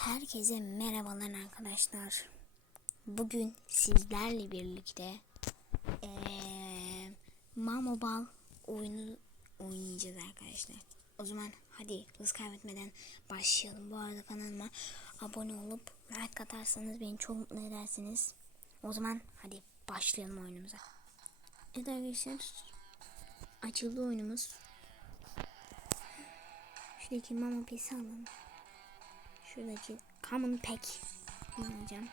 Herkese merhabalar arkadaşlar. Bugün sizlerle birlikte eee Mamobal oyunu oynayacağız arkadaşlar. O zaman hadi hız kaybetmeden başlayalım. Bu arada kanalıma abone olup like atarsanız beni çok mutlu edersiniz. O zaman hadi başlayalım oyunumuza. Evet arkadaşlar açıldı oyunumuz. Şuradaki mama pesi alalım. Şuradaki common pack alacağım.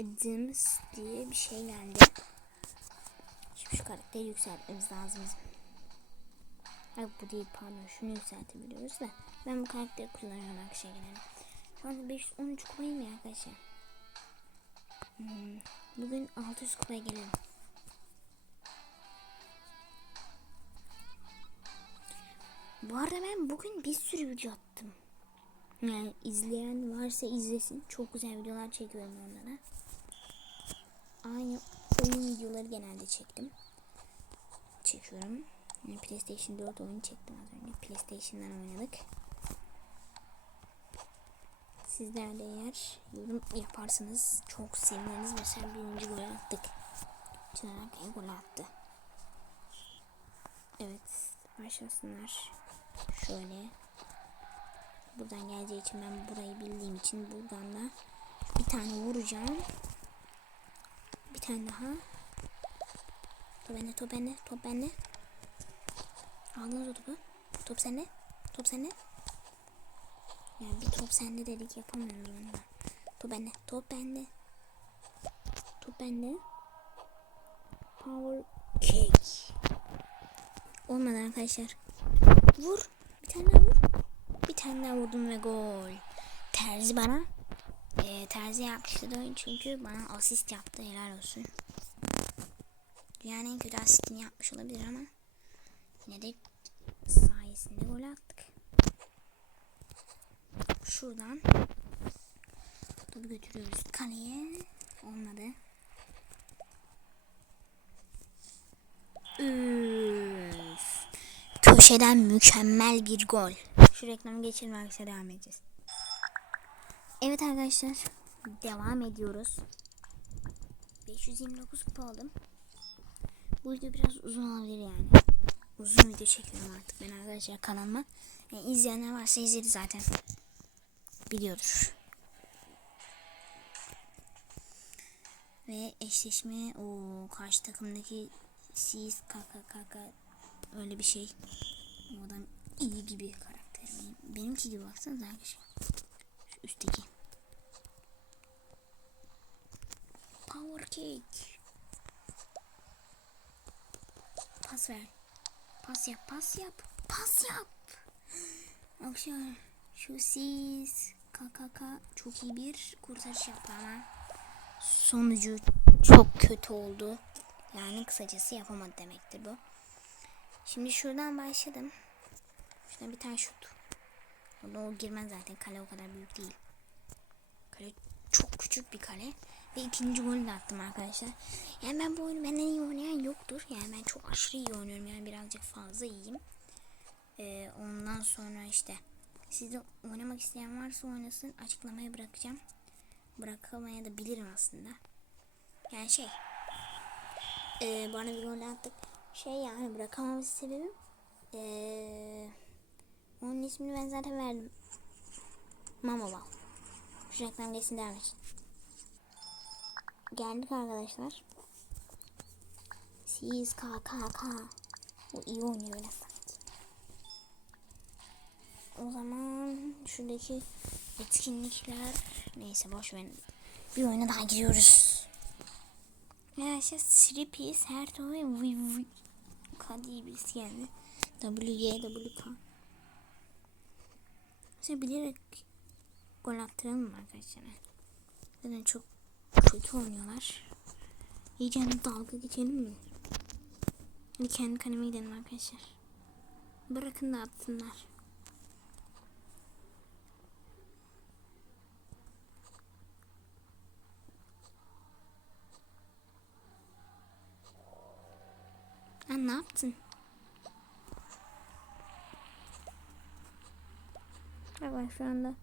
Adams diye bir şey geldi. Şimdi şu karakteri yükseltmemiz lazım. Hayır bu değil pardon şunu yükseltebiliyoruz da ben bu karakteri kullanıyorum arkadaşlar genelde. Şu anda 513 kupayım ya arkadaşlar. Hmm, bugün 600 kupaya gelelim. Bu arada ben bugün bir sürü video attım. Yani izleyen varsa izlesin. Çok güzel videolar çekiyorum onlara. Aynı oyun videoları genelde çektim. Çekiyorum. PlayStation 4 oyunu çektim az önce. PlayStation'dan oynadık. Sizler de eğer yorum yaparsanız çok seviniriz. Mesela birinci gol attık. Çınarak gol attı. Evet. Başlasınlar. Şöyle. Buradan geleceği için ben burayı bildiğim için buradan da bir tane vuracağım. Bir tane daha. Top bende, top bende, top bende. Aldınız o topu. Top sende. Top sende. Ya bir top sende dedik yapamıyoruz onu. Top bende, top bende. Top bende. Power kick. Olmadı arkadaşlar. Vur. Bir tane vur. Tane vurdum ve gol. Terzi bana e, terzi yakıştırdı çünkü bana asist yaptı helal olsun. Dünyanın en kötü asistini yapmış olabilir ama yine de sayesinde gol attık. Şuradan topu götürüyoruz kaleye. Olmadı. Üf. Köşeden mükemmel bir gol. Şu reklamı geçelim arkadaşlar devam edeceğiz. Evet arkadaşlar devam ediyoruz. 529 kupa aldım. Bu video biraz uzun olabilir yani. Uzun video çekiyorum artık ben arkadaşlar kanalıma. Yani izleyenler varsa izledi zaten. Biliyordur. Ve eşleşme o karşı takımdaki siz kaka kaka öyle bir şey. O adam iyi gibi karakter. Benimki gibi baksanıza arkadaşlar. Şu üstteki. Power kick. Pas ver. Pas yap, pas yap. Pas yap. Akşam şu siz KKK çok iyi bir kurtarış yaptı ama sonucu çok kötü oldu. Yani kısacası yapamadı demektir bu. Şimdi şuradan başladım. Şuradan bir tane şut. Onda o girmez zaten. Kale o kadar büyük değil. Kale çok küçük bir kale. Ve ikinci golü de attım arkadaşlar. Yani ben bu oyunu benden iyi oynayan yoktur. Yani ben çok aşırı iyi oynuyorum. Yani birazcık fazla iyiyim. Ee, ondan sonra işte sizde oynamak isteyen varsa oynasın. Açıklamaya bırakacağım. Bırakamaya da bilirim aslında. Yani şey. E, bana bir gol attık. Şey yani bırakamamız sebebim. Eee onun ismini ben zaten verdim. Mama Bal. Şu reklam geçsin devam et. Geldik arkadaşlar. Siz KKK. O iyi oynuyor sanki. O zaman şuradaki etkinlikler neyse boş verin. Bir oyuna daha giriyoruz. Arkadaşlar Three Piece her türlü V V K diye birisi geldi. W Y W K. Size bilerek gol attıralım arkadaşlar? Zaten çok kötü oynuyorlar. İyice dalga geçelim mi? Hadi kendi kaleme gidelim arkadaşlar. Bırakın da atsınlar. Ne yaptın? Bak şu anda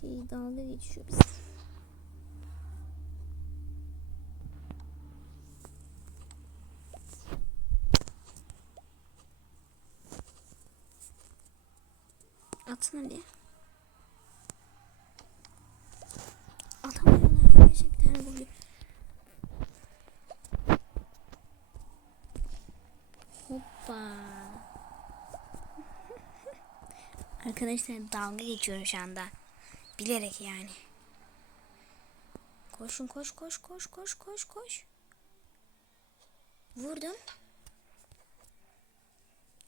Şey dalga geçiyor biz. Atın hadi. Atamıyorlar arkadaşlar bir tane golü. Hoppa. Arkadaşlar dalga geçiyorum şu anda. Bilerek yani. Koşun koş koş koş koş koş koş. Vurdum.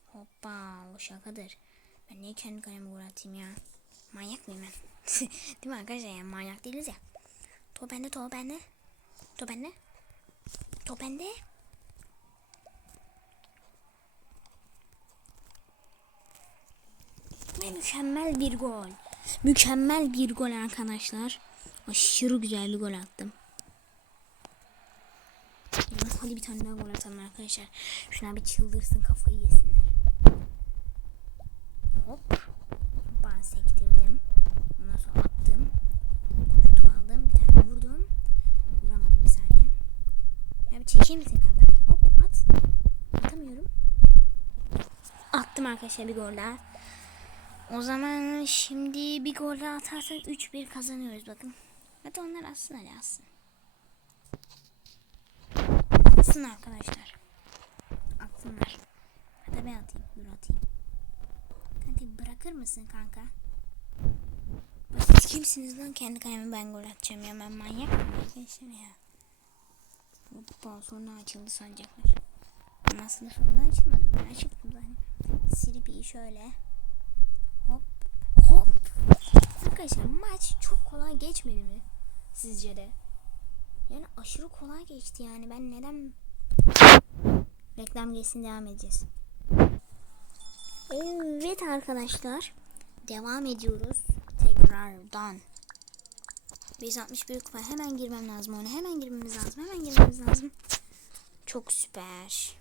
Hoppa o şakadır. Ben niye kendi kalemi gol atayım ya? Manyak mıyım ben? Değil mi arkadaşlar ya manyak değiliz ya. Top bende top bende. Top bende. Top bende. Ve mükemmel bir gol. Mükemmel bir gol arkadaşlar. Aşırı güzel bir gol attım. Hadi bir tane daha gol atalım arkadaşlar. Şuna bir çıldırsın kafayı yesinler. Hop. Ben sektirdim. Ondan sonra attım. Şutu aldım. Bir tane vurdum. Vuramadım bir saniye. Ya bir çekeyim misin kanka? Hop at. Atamıyorum. Attım arkadaşlar bir gol daha. O zaman şimdi bir gol atarsak 3-1 kazanıyoruz bakın. Hadi onlar atsın hadi atsın. Atsın arkadaşlar. Atsınlar. Hadi ben atayım. Dur atayım. Kanka bırakır mısın kanka? Bak Siz kimsiniz lan kendi kalemi ben gol atacağım ya ben manyak mıyım arkadaşlar ya. Hoppa sonra açıldı sancaklar. Ama aslında sonra açılmadı. Ben açıktım zaten. İyi şöyle. Hop hop. Arkadaşlar maç çok kolay geçmedi mi? Sizce de? Yani aşırı kolay geçti yani. Ben neden reklam geçsin devam edeceğiz. Evet arkadaşlar. Devam ediyoruz. Tekrardan. 161 kupa. Hemen girmem lazım ona. Hemen girmemiz lazım. Hemen girmemiz lazım. Çok süper.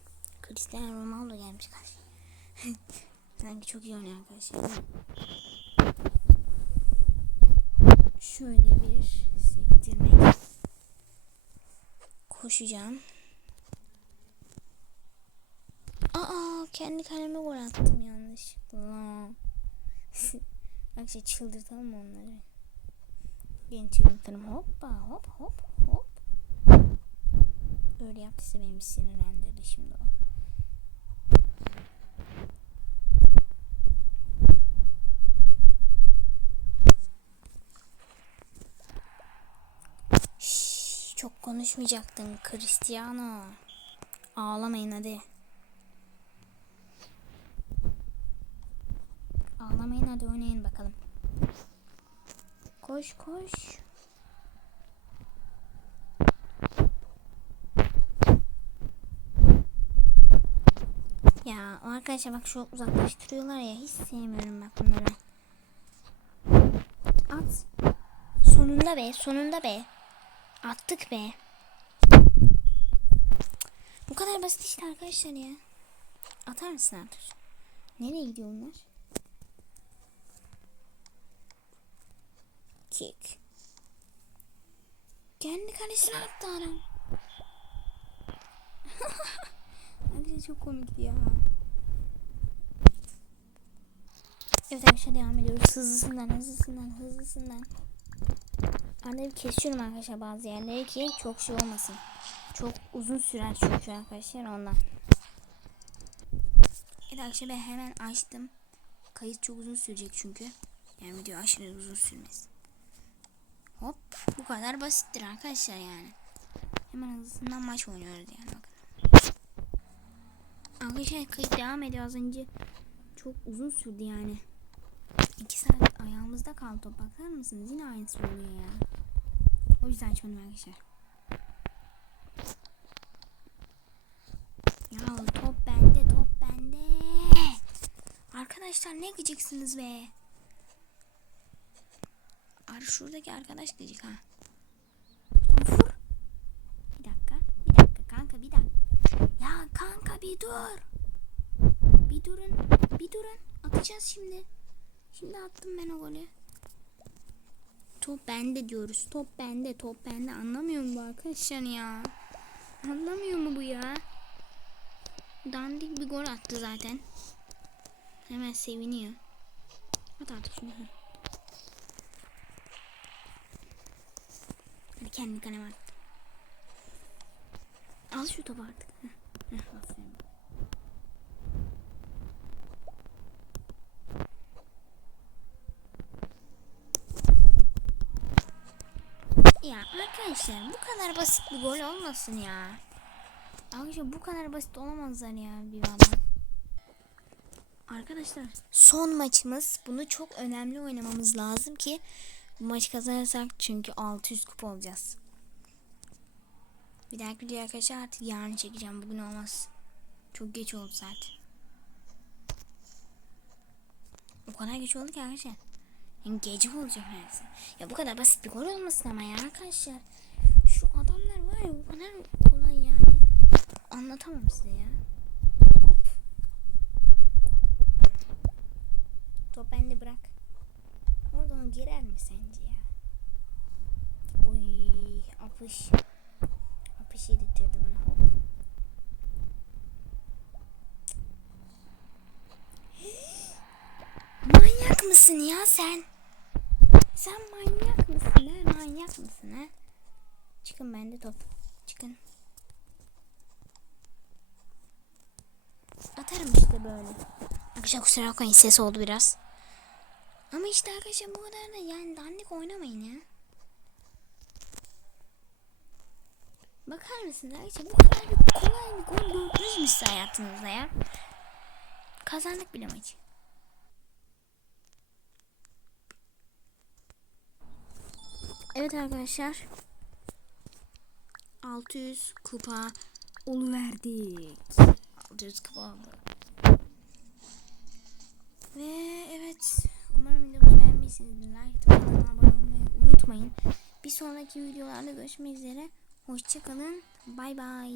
Cristiano Ronaldo gelmiş karşıya. Sanki çok iyi oynuyor arkadaşlar. Şöyle bir sektirmek. Koşacağım. Aa kendi kaleme gol attım yanlışlıkla. Bak şey çıldırtalım onları? Gençlerim hoppa hop hop hop. Öyle yaptıysa benim sinirlendirdi şimdi o. Şşş, çok konuşmayacaktın Cristiano. Ağlamayın hadi. Ağlamayın hadi oynayın bakalım. Koş koş. Ya arkadaşlar bak şu uzaklaştırıyorlar ya hiç sevmiyorum bak bunları. At. Sonunda be sonunda be. Attık be. Bu kadar basit işte arkadaşlar ya. Atar mısın Arthur? Nereye gidiyor onlar? Kick. Kendi kalesine attı adam. Arkadaşlar çok komikti ya. Evet arkadaşlar devam ediyoruz. Hızlısından, hızlısından, hızlısından. Arada bir kesiyorum arkadaşlar bazı yerleri ki çok şey olmasın. Çok uzun sürer çünkü arkadaşlar ondan. Evet arkadaşlar ben hemen açtım. Kayıt çok uzun sürecek çünkü. Yani video aşırı uzun sürmez. Hop bu kadar basittir arkadaşlar yani. Hemen hızlısından maç oynuyoruz yani bakın. Arkadaşlar kayıt devam ediyor az önce. Çok uzun sürdü yani. İki saat ayağımızda kaldı bakar mısınız? Yine aynısı oluyor ya. O yüzden açmadım arkadaşlar. Ya top bende top bende. Arkadaşlar ne gıcıksınız be. Arı şuradaki arkadaş gıcık ha. Vur. Bir dakika. Bir dakika kanka bir dakika. Ya kanka bir dur. Bir durun. Bir durun. Atacağız şimdi. Şimdi attım ben o golü. Top bende diyoruz. Top bende, top bende. Anlamıyor mu bu arkadaşlar ya? Anlamıyor mu bu ya? Dandik bir gol attı zaten. Hemen seviniyor. At artık şunu. Hadi kendi kaleme at. Al şu topu artık. Ya arkadaşlar bu kadar basit bir gol olmasın ya. Arkadaşlar bu kadar basit olamazlar ya bir adam. Arkadaşlar son maçımız. Bunu çok önemli oynamamız lazım ki bu maçı kazanırsak çünkü 600 kupa olacağız. Bir dahaki video arkadaşlar artık yarın çekeceğim. Bugün olmaz. Çok geç oldu zaten. O kadar geç oldu ki arkadaşlar. Yani gece olacak neredeyse. Ya bu kadar basit bir gol olmasın ama ya arkadaşlar. Şu adamlar var ya o kadar kolay yani. Anlatamam size ya. Top bende bırak. Oradan girer mi sence ya? Oy apış. Apış yedirtirdi bana hop. Manyak mısın ya sen? Sen manyak mısın ha? Manyak mısın ha? Çıkın bende top. Çıkın. Atarım işte böyle. Arkadaşlar kusura bakmayın ses oldu biraz. Ama işte arkadaşlar bu kadar da yani dandik oynamayın ya. Bakar mısınız arkadaşlar bu kadar bir kolay bir gol gördünüz mü siz hayatınızda ya? Kazandık bile maçı. Evet arkadaşlar. 600 kupa oluverdik. 600 kupa oldu. Ve evet. Beğenmişsinizdir. Like atıp abone olmayı unutmayın. Bir sonraki videolarda görüşmek üzere. Hoşçakalın. Bay bay.